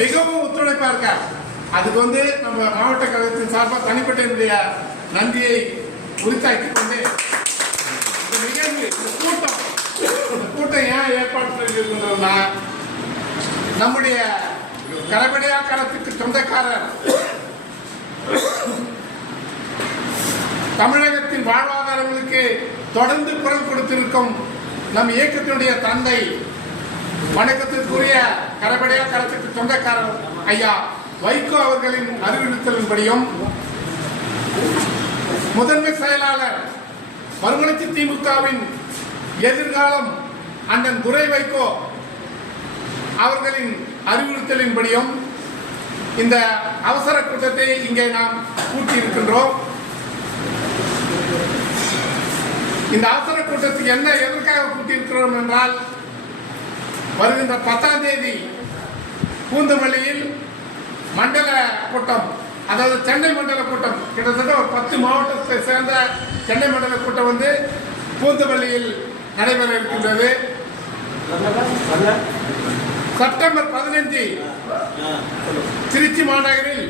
மிகவும் ஒத்துழைப்பா இருக்கார் அதுக்கு வந்து நம்ம மாவட்ட கழகத்தின் சார்பாக தனிப்பட்ட என்னுடைய நன்றியை உரித்தாக்கி கொண்டு இந்த நிகழ்வு இந்த கூட்டம் இந்த கூட்டம் ஏன் ஏற்பாடு செய்திருக்கின்றோம்னா நம்முடைய கரபடியா காலத்துக்கு சொந்தக்காரர் தமிழகத்தின் வாழ்வாதாரங்களுக்கு தொடர்ந்து குரல் கொடுத்திருக்கும் நம் இயக்கத்தினுடைய தந்தை வணக்கத்திற்குரிய கரபடையா கரத்துக்கு சொந்தக்காரர் ஐயா வைகோ அவர்களின் அறிவுறுத்தலின்படியும் முதன்மை செயலாளர் மறுமலர்ச்சி திமுகவின் எதிர்காலம் அண்ணன் துரை வைகோ அவர்களின் அறிவுறுத்தலின்படியும் இந்த அவசர கூட்டத்தை இங்கே நாம் கூட்டியிருக்கின்றோம். இந்த அவசர கூட்டத்துக்கு என்ன எதற்காக கூட்டியிருக்கிறோம் என்றால் வருகின்ற பத்தாம் தேதி பூந்தமல்லியில் மண்டல கூட்டம் அதாவது சென்னை மண்டல கூட்டம். கிட்டத்தட்ட ஒரு பத்து மாவட்டத்தை சேர்ந்த சென்னை மண்டல கூட்டம் வந்து பூந்தமல்லியில் நடைபெற இருக்கின்றது. செப்டம்பர் பதினஞ்சு திருச்சி மாநகரில்